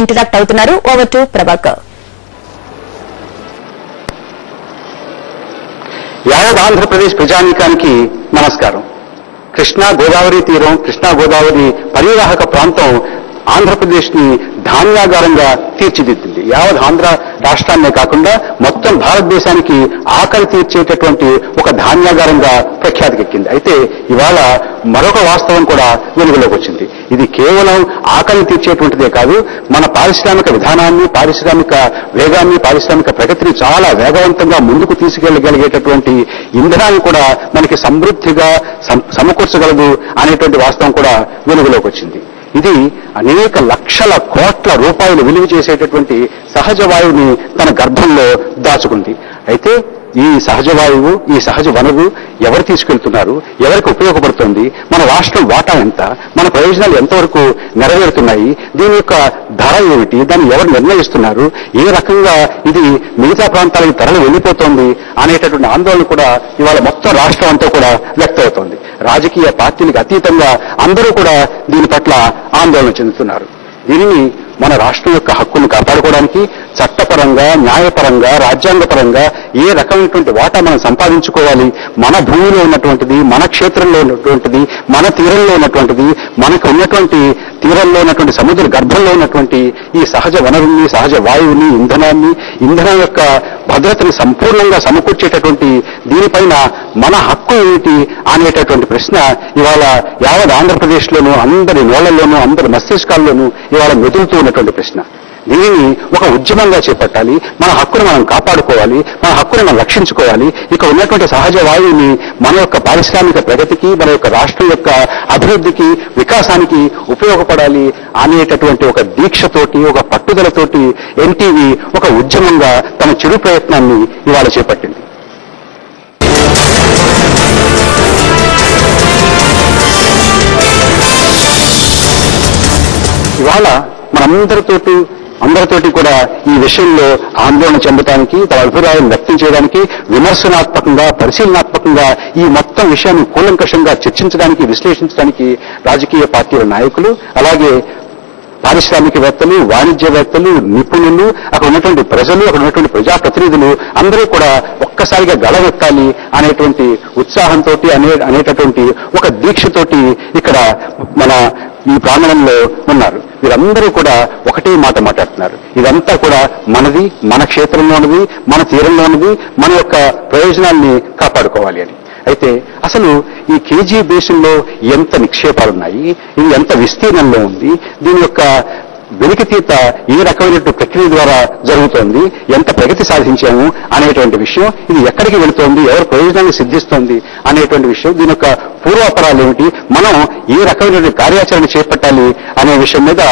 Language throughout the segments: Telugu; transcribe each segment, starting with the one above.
ఇంటరాక్ట్ అవుతున్నారు. Over to Prabhakar. యావత్ ఆంధ్రప్రదేశ్ ప్రజానీకానికి నమస్కారం. కృష్ణా గోదావరి తీరం, కృష్ణా గోదావరి పరివాహక ప్రాంతం ఆంధ్రప్రదేశ్ ని ధాన్యాగారంగా తీర్చిదిద్దింది. యావత్ ఆంధ్ర రాష్ట్రాన్నే కాకుండా మొత్తం భారతదేశానికి ఆకలి తీర్చేటటువంటి ఒక ధాన్యాగారంగా ప్రఖ్యాతికెక్కింది. అయితే ఇవాళ మరొక వాస్తవం కూడా వెలుగులోకి వచ్చింది. ఇది కేవలం ఆకలి తీర్చేటువంటిదే కాదు, మన పారిశ్రామిక విధానాన్ని, పారిశ్రామిక వేగాన్ని, పారిశ్రామిక ప్రగతిని చాలా వేగవంతంగా ముందుకు తీసుకెళ్లగలిగేటటువంటి ఇంధనాన్ని కూడా మనకి సమృద్ధిగా సమకూర్చగలదు అనేటువంటి వాస్తవం కూడా వెలుగులోకి వచ్చింది. ఇది అనేక లక్షల కోట్ల రూపాయలు విలువ చేసేటటువంటి సహజ వాయువుని తన గర్భంలో దాచుకుంది. అయితే ఈ సహజ వాయువు, ఈ సహజ వనరు ఎవరు తీసుకెళ్తున్నారు, ఎవరికి ఉపయోగపడుతుంది, మన రాష్ట్రం వాటా ఎంత, మన ప్రయోజనాలు ఎంతవరకు నెరవేరుతున్నాయి, దీని యొక్క ధర ఏమిటి, దాన్ని ఎవరు నిర్ణయిస్తున్నారు, ఏ రకంగా ఇది మిగతా ప్రాంతాలకు తరలి వెళ్ళిపోతోంది అనేటటువంటి ఆందోళన కూడా ఇవాళ మొత్తం రాష్ట్రం అంతా కూడా వ్యక్తమవుతోంది. రాజకీయ పార్టీలకు అతీతంగా అందరూ కూడా దీని పట్ల ఆందోళన చెందుతున్నారు. దీనిని మన రాష్ట్రం యొక్క హక్కును కాపాడుకోవడానికి చట్టపరంగా, న్యాయపరంగా, రాజ్యాంగపరంగా ఏ రకమైనటువంటి వాటా మనం సంపాదించుకోవాలి, మన భూమిలో ఉన్నటువంటిది, మన క్షేత్రంలో ఉన్నటువంటిది, మన తీరంలో ఉన్నటువంటిది, మనకు ఉన్నటువంటి తీరంలో ఉన్నటువంటి సముద్ర గర్భంలో ఉన్నటువంటి ఈ సహజ వనరుల్ని, సహజ వాయువుని, ఇంధనం యొక్క భద్రతని సంపూర్ణంగా సమకూర్చేటటువంటి దీనిపైన మన హక్కు ఏమిటి అనేటటువంటి ప్రశ్న ఇవాళ యావత్ ఆంధ్రప్రదేశ్లోనూ అందరి నోళ్లలోనూ, అందరి మస్తిష్కాల్లోనూ ఇవాళ మెదులుతూ ఉన్నటువంటి ప్రశ్న. దీనిని ఒక ఉద్యమంగా చేపట్టాలి. మన హక్కును మనం కాపాడుకోవాలి, మన హక్కును మనం రక్షించుకోవాలి. ఇక ఉన్నటువంటి సహజ వాయువుని మన యొక్క పారిశ్రామిక ప్రగతికి, మన యొక్క రాష్ట్రం యొక్క అభివృద్ధికి, వికాసానికి ఉపయోగపడాలి అనేటటువంటి ఒక దీక్షతోటి, ఒక పట్టుదలతోటి ఎన్టీవీ ఒక ఉద్యమంగా తన చిరు ప్రయత్నాన్ని ఇవాళ చేపట్టింది. ఇవాళ అందరితోటి కూడా ఈ విషయంలో ఆందోళన చెందడానికి, తమ అభిప్రాయాలను వ్యక్తం చేయడానికి, విమర్శనాత్మకంగా, పరిశీలనాత్మకంగా ఈ మొత్తం విషయాన్ని కూలంకషంగా చర్చించడానికి, విశ్లేషించడానికి రాజకీయ పార్టీల నాయకులు, అలాగే పారిశ్రామికవేత్తలు, వాణిజ్యవేత్తలు, నిపుణులు, అక్కడ ఉన్నటువంటి ప్రజలు, అక్కడ ఉన్నటువంటి ప్రజాప్రతినిధులు అందరూ కూడా ఒక్కసారిగా గళమెత్తాలి అనేటువంటి ఉత్సాహంతో, అనేటటువంటి ఒక దీక్షతోటి ఇక్కడ మన ఈ ప్రాంగణంలో ఉన్నారు. వీరందరూ కూడా ఒకటే మాట మాట్లాడుతున్నారు. ఇదంతా కూడా మనది, మన క్షేత్రంలో ఉన్నది, మన తీరంలో ఉన్నది, మన యొక్క ప్రయోజనాల్ని కాపాడుకోవాలి అని. అయితే అసలు ఈ కేజీ బేసిన్లో ఎంత నిక్షేపాలున్నాయి, ఇది ఎంత విస్తీర్ణంలో ఉంది, దీని యొక్క వెలికితీత ఏ రకమైనటువంటి ప్రక్రియ ద్వారా జరుగుతోంది, ఎంత ప్రగతి సాధించాము అనేటువంటి విషయం, ఇది ఎక్కడికి వెళుతోంది, ఎవరి ప్రయోజనాన్ని సిద్ధిస్తోంది అనేటువంటి విషయం, దీని యొక్క పూర్వాపరాలు ఏమిటి, మనం ఏ రకమైనటువంటి కార్యాచరణ చేపట్టాలి అనే విషయం మీద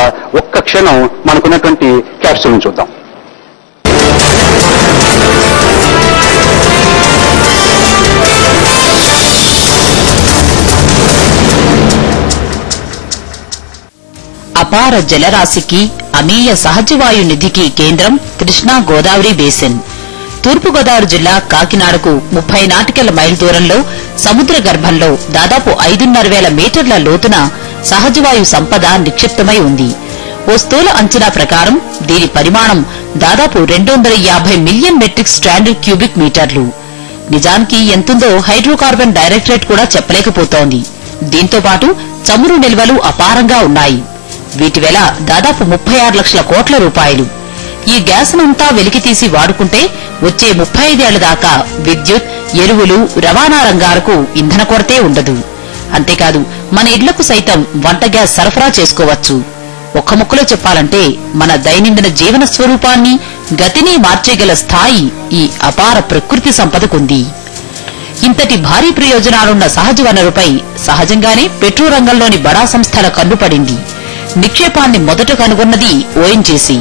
ఒక్క క్షణం మనకున్నటువంటి క్యాప్సూల్ని చూద్దాం. అపార జలరాశికి, అమేయ సహజవాయు నిధికి కేంద్రం కృష్ణా గోదావరి బేసిన్. తూర్పుగోదావరి జిల్లా కాకినాడకు 30 నాటికల మైల్ దూరంలో సముద్ర గర్భంలో దాదాపు 5,500 మీటర్ల లోతున సహజవాయు సంపద నిక్షిప్తమై ఉంది. ఓ స్థూల అంచనా ప్రకారం దీని పరిమాణం దాదాపు 250 మిలియన్ మెట్రిక్ స్టాండర్డ్ క్యూబిక్ మీటర్లు. నిజానికి ఎంతుందో హైడ్రోకార్బన్ డైరెక్టరేట్ కూడా చెప్పలేకపోతోంది. దీంతో పాటు చమురు నిల్వలు అపారంగా ఉన్నాయి. వీటి వెల దాదాపు 36 లక్షల కోట్ల రూపాయలు. ఈ గ్యాస్నంతా వెలికితీసి వాడుకుంటే వచ్చే 35 ఏళ్ల దాకా విద్యుత్, ఎరువులు, రవాణా రంగాలకు ఇంధన కొరతే ఉండదు. అంతేకాదు మన ఇళ్లకు సైతం వంట గ్యాస్ సరఫరా చేసుకోవచ్చు. ఒక్క ముక్కలో చెప్పాలంటే మన దైనందిన జీవన స్వరూపాన్ని, గతిని మార్చేగల స్థాయి ఈ అపార ప్రకృతి సంపదకుంది. ఇంతటి భారీ ప్రయోజనాలున్న సహజ వనరుపై సహజంగానే పెట్రో రంగంలోని బడా సంస్థల కన్నుపడింది. నిక్షేపాన్ని మొదట కనుగొన్నది ఓఎన్జీసీ.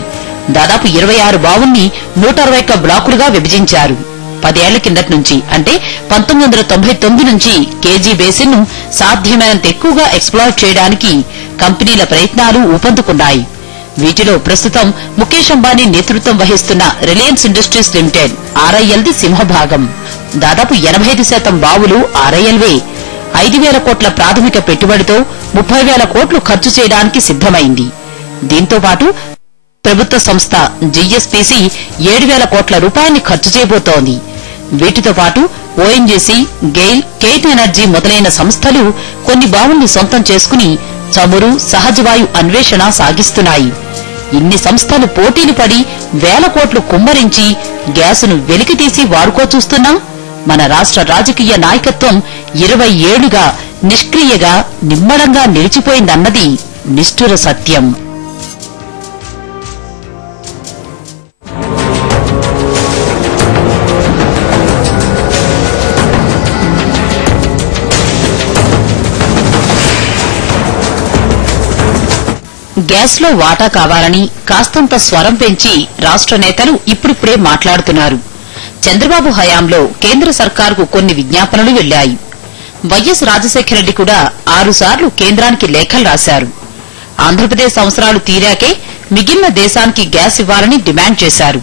దాదాపు 26 బావుల్ని 161 బ్లాకులుగా విభజించారు. 10 ఏళ్ల కిందటి నుంచి, అంటే 1999 నుంచి కేజీ బేసిన్ ను సాధ్యమైనంత ఎక్కువగా ఎక్స్ప్లాయిట్ చేయడానికి కంపెనీల ప్రయత్నాలు ఊపందుకున్నాయి. వీటిలో ప్రస్తుతం ముఖేష్ అంబానీ నేతృత్వం వహిస్తున్న రిలయన్స్ ఇండస్ట్రీస్ లిమిటెడ్ ఆర్ఐఎల్ది సింహభాగం. దాదాపు 85% బావులు ఆర్ఐఎల్వే. 5,000 కోట్ల ప్రాథమిక పెట్టుబడితో 30,000 కోట్లు ఖర్చు చేయడానికి సిద్దమైంది. దీంతో పాటు ప్రభుత్వ సంస్థ జీఎస్పీసీ 7,000 కోట్ల రూపాయల్ని ఖర్చు చేయబోతోంది. వీటితో పాటు ఓఎన్జీసీ, గెయిల్, కేట్ ఎనర్జీ మొదలైన సంస్థలు కొన్ని బావుల్ని సొంతం చేసుకుని చమురు, సహజవాయు అన్వేషణ సాగిస్తున్నాయి. ఇన్ని సంస్థలు పోటీలు పడి 1,000 కోట్లు కుమ్మరించి గ్యాసును వెలికితీసి వాడుకోచూస్తున్నా మన రాష్ట్ర రాజకీయ నాయకత్వం 20 ఏళ్లుగా నిష్క్రియగా నిమ్మడంగా నిలిచిపోయిందన్నది నిష్ఠుర సత్యం. గ్యాస్లో వాటా కావాలని కాస్తంత స్వరం పెంచి రాష్ట్ర నేతలు ఇప్పుడిప్పుడే మాట్లాడుతున్నారు. చంద్రబాబు హయాంలో కేంద్ర సర్కారుకు కొన్ని విజ్ఞాపనలు వెళ్లాయి. వైఎస్ రాజశేఖర రెడ్డి కూడా 6 సార్లు కేంద్రానికి లేఖలు రాశారు. ఆంధ్రప్రదేశ్ అవసరాలు తీరాకే మిగిలిన దేశానికి గ్యాస్ ఇవ్వాలని డిమాండ్ చేశారు.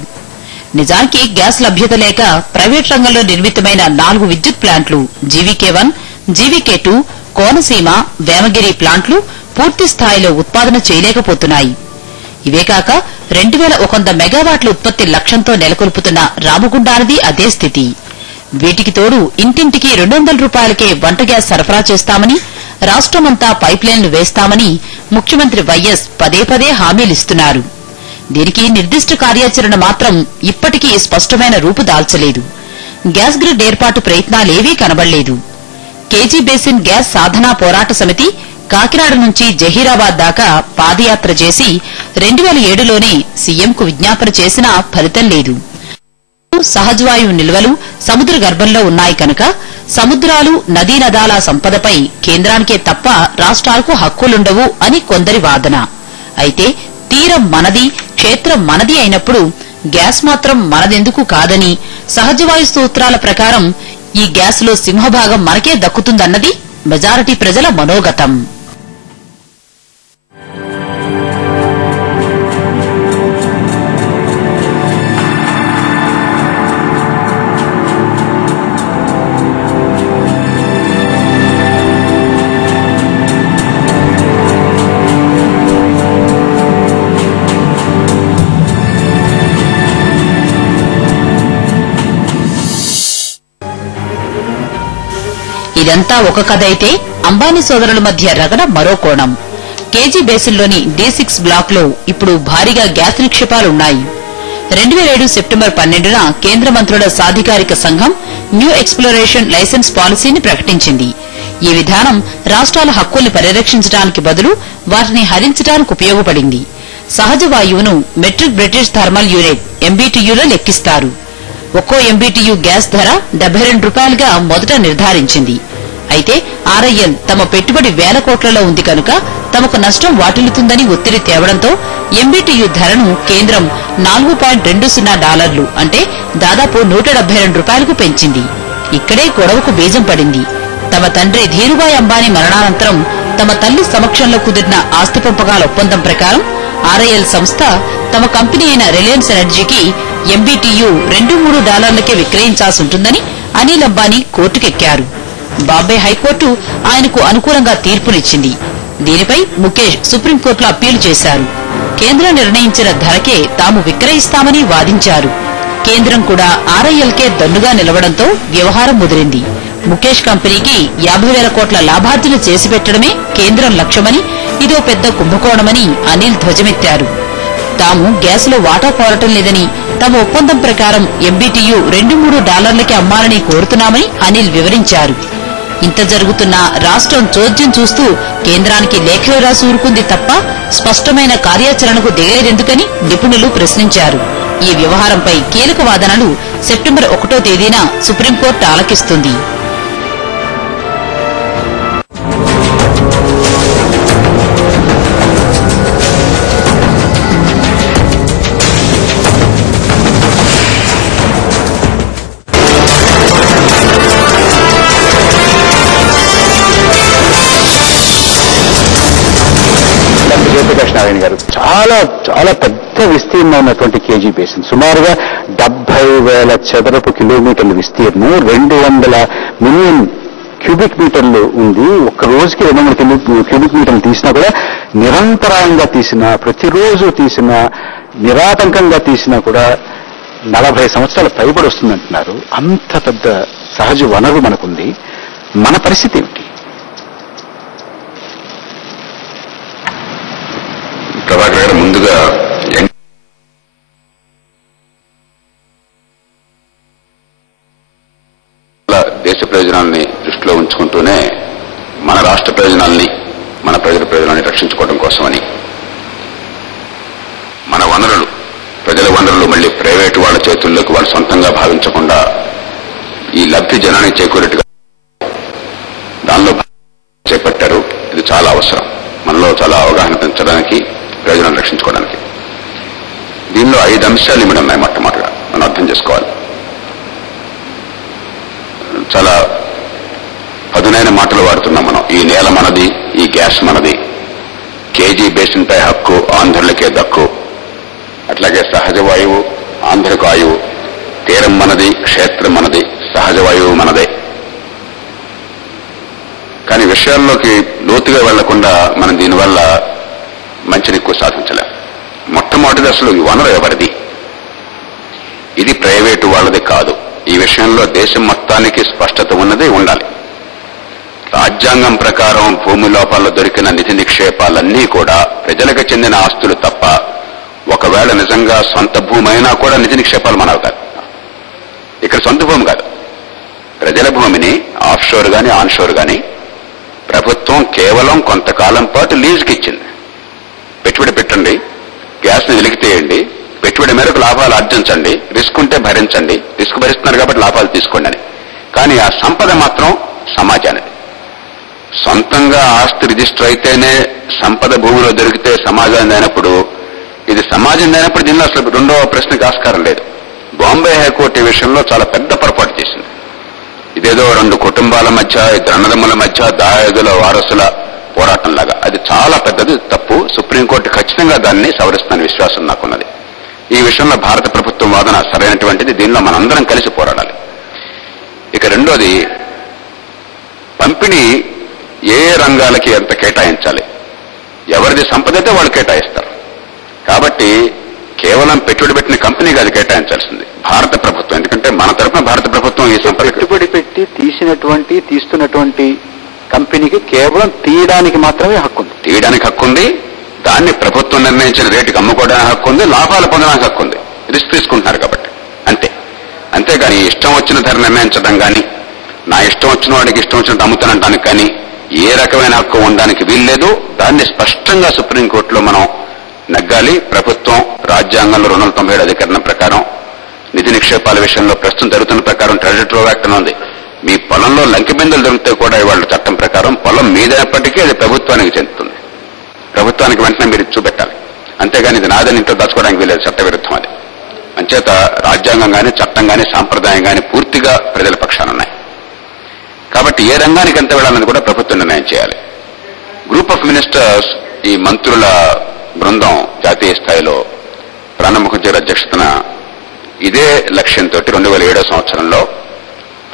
నిజానికి గ్యాస్ లభ్యత లేక ప్రైవేట్ రంగంలో నిర్మితమైన 4 విద్యుత్ ప్లాంట్లు జీవీకే-1, జీవీకే-2, కోనసీమ, వేమగిరి ప్లాంట్లు పూర్తి స్థాయిలో ఉత్పాదన చేయలేకపోతున్నాయి. ఇవే కాక 2,100 మెగావాట్ల ఉత్పత్తి లక్ష్యంతో నెలకొల్పుతున్న రామగుండానది అదే స్థితి. వీటికి తోడు ఇంటింటికి 200 రూపాయలకే వంట గ్యాస్ సరఫరా చేస్తామని, రాష్ట్రమంతా పైప్లైన్లు వేస్తామని ముఖ్యమంత్రి వైఎస్ పదే పదే హామీలిస్తున్నారు. దీనికి నిర్దిష్ట కార్యాచరణ మాత్రం ఇప్పటికీ స్పష్టమైన రూపు దాల్చలేదు. గ్యాస్ గ్రిడ్ ఏర్పాటు ప్రయత్నాలేవీ కనబడలేదు. కేజీ బేసిన్ గ్యాస్ సాధనా పోరాట సమితి కాకినాడ నుంచి జహీరాబాద్ దాకా పాదయాత్ర చేసి 2007లోనే సీఎంకు విజ్ఞాపన చేసినా ఫలితం లేదు. సహజవాయువు నిల్వలు సముద్ర గర్భంలో ఉన్నాయి కనుక సముద్రాలు, నదీనదాల సంపదపై కేంద్రానికే తప్ప రాష్ట్రాలకు హక్కులుండవు అని కొందరి వాదన. అయితే తీరం మనది, క్షేత్రం మనది అయినప్పుడు గ్యాస్ మాత్రం మనదెందుకు కాదని, సహజవాయు సూత్రాల ప్రకారం ఈ గ్యాస్లో సింహభాగం మనకే దక్కుతుందన్నది మెజారిటీ ప్రజల మనోగతం. ఇదంతా ఒక కథ అయితే అంబానీ సోదరుల మధ్య రగడ మరో కోణం. కేజీ బేసిన్లోని D6 బ్లాక్ లో ఇప్పుడు భారీగా గ్యాస్ నిక్షేపాలున్నాయి. 2007 సెప్టెంబర్ 12న కేంద్ర మంత్రుల సాధికారిక సంఘం న్యూ ఎక్స్ప్లోరేషన్ లైసెన్స్ పాలసీని ప్రకటించింది. ఈ విధానం రాష్ట్రాల హక్కుల్ని పరిరక్షించడానికి బదులు వాటిని హరించడానికి ఉపయోగపడింది. సహజ వాయువును మెట్రిక్ బ్రిటిష్ థర్మల్ యూనిట్ MBTUలో లెక్కిస్తారు. ఒక్కో MBTU గ్యాస్ ధర 72 రూపాయలుగా మొదట నిర్ధారించింది. అయితే RIL తమ పెట్టుబడి 1,000 కోట్లలో ఉంది కనుక తమకు నష్టం వాటిల్లుతుందని ఒత్తిడి తేవడంతో MBTU ధరను కేంద్రం $4.20 అంటే దాదాపు 172 రూపాయలకు పెంచింది. ఇక్కడే గొడవకు బీజం పడింది. తమ తండ్రి ధీరుభాయ్ అంబానీ మరణానంతరం తమ తల్లి సమక్షంలో కుదిరిన ఆస్తి పంపకాల ఒప్పందం ప్రకారం RIL సంస్థ తమ కంపెనీ అయిన రిలయన్స్ ఎనర్జీకి MBTU $2-3కే విక్రయించాల్సి ఉంటుందని అనిల్ అంబానీ కోర్టుకెక్కారు. బాంబే హైకోర్టు ఆయనకు అనుకూలంగా తీర్పునిచ్చింది. దీనిపై ముఖేష్ సుప్రీంకోర్టులో అప్పీలు చేశారు. కేంద్రం నిర్ణయించిన ధరకే తాము విక్రయిస్తామని వాదించారు. కేంద్రం కూడా RILకే దన్నుగా నిలవడంతో వ్యవహారం ముదిరింది. ముఖేష్ కంపెనీకి 50,000 కోట్ల లాభార్జన చేసి పెట్టడమే కేంద్రం లక్ష్యమని, ఇదో పెద్ద కుంభకోణమని అనిల్ ధ్వజమెత్తారు. తాము గ్యాస్లో వాటా కోరటం లేదని, తమ ఒప్పందం ప్రకారం MBTU $2-3కే అమ్మాలని కోరుతున్నామని అనిల్ వివరించారు. ఇంత జరుగుతున్నా రాష్ట్రం చోద్యం చూస్తూ కేంద్రానికి లేఖలు రాసి ఊరుకుంది తప్ప స్పష్టమైన కార్యాచరణకు దిగలేదెందుకని నిపుణులు ప్రశ్నించారు. ఈ వ్యవహారంపై కీలక వాదనలు సెప్టెంబర్ 1వ తేదీన సుప్రీంకోర్టు ఆలకిస్తుంది. కృష్ణారాయణ గారు, చాలా చాలా పెద్ద విస్తీర్ణం ఉన్నటువంటి కేజీ బేసిన్, సుమారుగా 70,000 చదరపు కిలోమీటర్ల విస్తీర్ణం, 200 మిలియన్ క్యూబిక్ మీటర్లు ఉంది. ఒక్క రోజుకి 200 క్యూబిక్ మీటర్లు తీసినా కూడా నిరంతరాయంగా తీసిన, ప్రతిరోజు తీసిన నిరాటంకంగా తీసినా కూడా 40 సంవత్సరాల పైబడి వస్తుందంటున్నారు. అంత పెద్ద సహజ వనరు మనకుంది. మన పరిస్థితి ఏమిటి? ప్రభాకర్ గారు, ముందుగా దేశ ప్రయోజనాల్ని దృష్టిలో ఉంచుకుంటూనే మన రాష్ట్ర ప్రయోజనాల్ని, మన ప్రజల ప్రయోజనాన్ని రక్షించుకోవడం కోసమని మన వనరులు, ప్రజల వనరులు మళ్ళీ ప్రైవేటు వాళ్ళ చేతుల్లోకి వాళ్ళు సొంతంగా భావించకుండా ఈ లబ్ధి జనానికి చేకూరేట్టుగా దానిలో చేపట్టారు. ఇది చాలా అవసరం. మనలో చాలా అవగాహన పెంచడానికి, ప్రయోజనాలు రక్షించుకోవడానికి. దీనిలో 5 అంశాలు ఇమిడి ఉన్నాయి. మొట్టమొదటిగా మనం అర్థం చేసుకోవాలి. చాలా పదునైన మాటలు వాడుతున్నాం మనం. ఈ నేల మనది, ఈ గ్యాస్ మనది, కేజీ బేసిన్ పై హక్కు ఆంధ్రులకే దక్కు, అట్లాగే సహజ వాయువు ఆంధ్రకు ఆయువు, తీరం మనది, క్షేత్రం మనది, సహజ వాయువు మనదే. కానీ విషయాల్లోకి లోతుగా వెళ్లకుండా మనం దీనివల్ల మంచిని ఎక్కువ సాధించలేం. మొట్టమొదటిది అసలు ఈ వనరు ఎవరిది? ఇది ప్రైవేటు వాళ్ళది కాదు. ఈ విషయంలో దేశం మొత్తానికి స్పష్టత ఉన్నది, ఉండాలి. రాజ్యాంగం ప్రకారం భూమి లోపాల్లో దొరికిన నిధి నిక్షేపాలన్నీ కూడా ప్రజలకు చెందిన ఆస్తులు తప్ప, ఒకవేళ నిజంగా సొంత భూమి అయినా కూడా నిధి నిక్షేపాలు మనవి కాదు. ఇక్కడ సొంత భూమి కాదు, ప్రజల భూమిని ఆఫ్షోర్ గాని ఆన్షోర్ గాని ప్రభుత్వం కేవలం కొంతకాలం పాటు లీజుకి ఇచ్చింది. పెట్టుబడి పెట్టండి, గ్యాస్ని వెలికితేయండి, పెట్టుబడి మేరకు లాభాలు ఆర్జించండి, రిస్క్ ఉంటే భరించండి, రిస్క్ భరిస్తున్నారు కాబట్టి లాభాలు తీసుకోండి అని. కానీ ఆ సంపద మాత్రం సమాజానిది. సొంతంగా ఆస్తి రిజిస్టర్ అయితేనే సంపద భూమిలో దొరికితే సమాజానికి అయినప్పుడు, ఇది సమాజం అయినప్పుడు దీనిలో అసలు రెండవ ప్రశ్నకు ఆస్కారం లేదు. బాంబే హైకోర్టు ఈ విషయంలో చాలా పెద్ద పొరపాటు చేసింది. ఇదేదో 2 కుటుంబాల మధ్య, 2 అన్నదమ్ముల మధ్య, దాయాదుల వారసుల పోరాటంలాగా. అది చాలా పెద్దది తప్పు. సుప్రీంకోర్టు ఖచ్చితంగా దాన్ని సవరిస్తున్న విశ్వాసం నాకున్నది. ఈ విషయంలో భారత ప్రభుత్వం వాదన సరైనటువంటిది. దీనిలో మనందరం కలిసి పోరాడాలి. ఇక రెండోది, పంపిణీ ఏ రంగాలకి ఎంత కేటాయించాలి, ఎవరిది సంపద అయితే వాళ్ళు కేటాయిస్తారు. కాబట్టి కేవలం పెట్టుబడి పెట్టిన కంపెనీకి అది కేటాయించాల్సింది భారత ప్రభుత్వం. ఎందుకంటే మన తరఫున భారత ప్రభుత్వం ఈ సంపద పెట్టుబడి పెట్టి తీస్తున్నటువంటి కంపెనీకి కేవలం తీయడానికి మాత్రమే హక్కు ఉంది. తీయడానికి హక్కు ఉంది, దాన్ని ప్రభుత్వం నిర్ణయించిన రేటుకి అమ్ముకోవడానికి హక్కు ఉంది, లాభాలు పొందడానికి హక్కు ఉంది. రిస్క్ తీసుకుంటున్నారు కాబట్టి అంతే. అంతేగాని ఇష్టం వచ్చిన ధర నిర్ణయించడం కానీ, నా ఇష్టం వచ్చిన వాడికి ఇష్టం వచ్చినట్టు అమ్ముతానంటానికి కానీ ఏ రకమైన హక్కు ఉండడానికి వీల్లేదు. దాన్ని స్పష్టంగా సుప్రీంకోర్టులో మనం నగ్గాలి. ప్రభుత్వం రాజ్యాంగంలో 297 అధికరణ ప్రకారం నిధి నిక్షేపాల విషయంలో ప్రస్తుతం జరుగుతున్న ప్రకారం ట్రెజరీ యాక్ట్ ఉంది. మీ పొలంలో లంకి బిందులు దొరికితే కూడా ఇవాళ చట్టం ప్రకారం పొలం మీదైనప్పటికీ అది ప్రభుత్వానికి చెందుతుంది. ప్రభుత్వానికి వెంటనే మీరు చూపెట్టాలి. అంతేగాని ఇది నాదని ఇంట్లో దాచుకోవడానికి వీలేదు, చట్టవిరుద్ధం అది. అంచేత రాజ్యాంగం కానీ, చట్టం కానీ, సాంప్రదాయం కానీ పూర్తిగా ప్రజల పక్షాన ఉన్నాయి. కాబట్టి ఏ రంగానికి ఎంత వెళ్ళాలని కూడా ప్రభుత్వం నిర్ణయం చేయాలి. గ్రూప్ ఆఫ్ మినిస్టర్స్, ఈ మంత్రుల బృందం జాతీయ స్థాయిలో ప్రణబ్ ముఖర్జీ అధ్యక్షతన ఇదే లక్ష్యంతో 2007 సంవత్సరంలో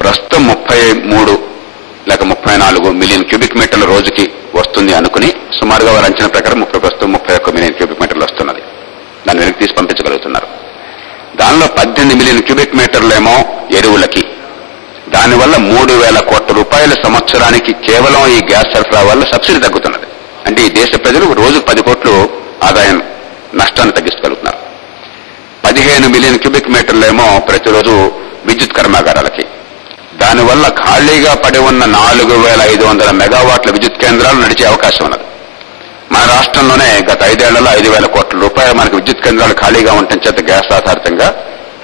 ప్రస్తుతం 33 లేక 34 మిలియన్ క్యూబిక్ మీటర్ల రోజుకి వస్తుంది అనుకుని, సుమారుగా వారి అంచనా ప్రకారం ప్రస్తుతం 31 మిలియన్ క్యూబిక్ మీటర్లు వస్తున్నది. దాన్ని వెనక్కి తీసి పంపించగలుగుతున్నారు. దానిలో 18 మిలియన్ క్యూబిక్ మీటర్లేమో ఎరువులకి. దానివల్ల 3,000 కోట్ల రూపాయల సంవత్సరానికి కేవలం ఈ గ్యాస్ సరఫరా వల్ల సబ్సిడీ తగ్గుతున్నది. అంటే ఈ దేశ ప్రజలు రోజు 10 కోట్లు ఆదాయం నష్టాన్ని తగ్గించగలుగుతున్నారు. 15 మిలియన్ క్యూబిక్ మీటర్లేమో ప్రతిరోజు విద్యుత్ కర్మాగారాలకి. దానివల్ల ఖాళీగా పడి ఉన్న 4,500 మెగావాట్ల విద్యుత్ కేంద్రాలు నడిచే అవకాశం ఉన్నది. మన రాష్ట్రంలోనే గత 5 ఏళ్లలో 5,000 కోట్ల రూపాయలు మనకు విద్యుత్ కేంద్రాలు ఖాళీగా ఉండటం చేత గ్యాస్ ఆధారితంగా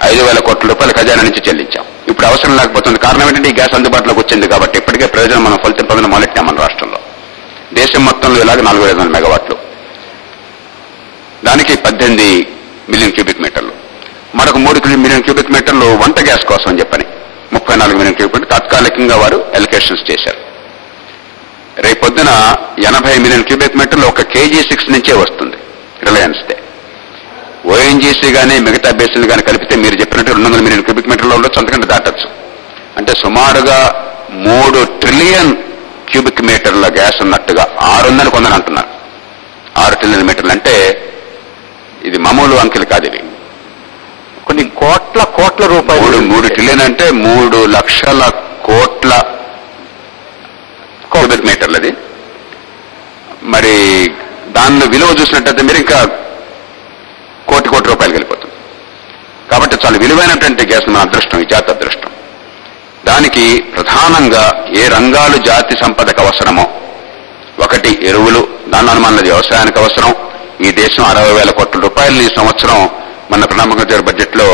5,000 కోట్ల రూపాయలు ఖజానా నుంచి చెల్లించాం. ఇప్పుడు అవసరం లేకపోతుంది. కారణం ఏంటంటే ఈ గ్యాస్ అందుబాటులోకి వచ్చింది కాబట్టి ఇప్పటికే ప్రయోజనం మనం ఫలితం పొందడం మొదలెట్టాం మన రాష్ట్రంలో. దేశం మొత్తంలో ఇలాగ 4,500 మెగావాట్లు, దానికి 18 మిలియన్ క్యూబిక్ మీటర్లు. మరొక 3 మిలియన్ క్యూబిక్ మీటర్లు వంట గ్యాస్ కోసం అని చెప్పని 34 మిలియన్ క్యూబిక్ మీటర్ తాత్కాలికంగా వారు ఎలికేషన్స్ చేశారు. రేపొద్దున 80 మిలియన్ క్యూబిక్ మీటర్లు ఒక KG6 నుంచే వస్తుంది రిలయన్స్ దే. ONGC కానీ మిగతా బేసిన్లు కానీ కలిపితే మీరు చెప్పినట్టు 200 మిలియన్ క్యూబిక్ మీటర్లు ఉండొచ్చు, అంతకంటే దాటచ్చు. అంటే సుమారుగా 3 ట్రిలియన్ క్యూబిక్ మీటర్ల గ్యాస్ ఉన్నట్టుగా 600 కొందని అంటున్నారు. 6 ట్రిలియన్ మీటర్లు అంటే ఇది మామూలు అంకెలు కాదు ఇవి. కొన్ని కోట్ల రూపాయలు. 3 ట్రిలియన్ అంటే 3 లక్షల కోట్ల క్యూబిక్ మీటర్లు. అది మరి దానిలో విలువ చూసినట్టయితే మీరు ఇంకా కోటి రూపాయలు వెళ్ళిపోతుంది. కాబట్టి చాలా విలువైనటువంటి గ్యాస్ మన అదృష్టం, ఈ జాతి అదృష్టం. దానికి ప్రధానంగా ఏ రంగాలు జాతి సంపదకు అవసరమో, ఒకటి ఎరువులు, దాని అనుమానది వ్యవసాయానికి అవసరం. ఈ దేశం 60,000 కోట్ల రూపాయలు ఈ సంవత్సరం మన ప్రణాళిక బడ్జెట్ లో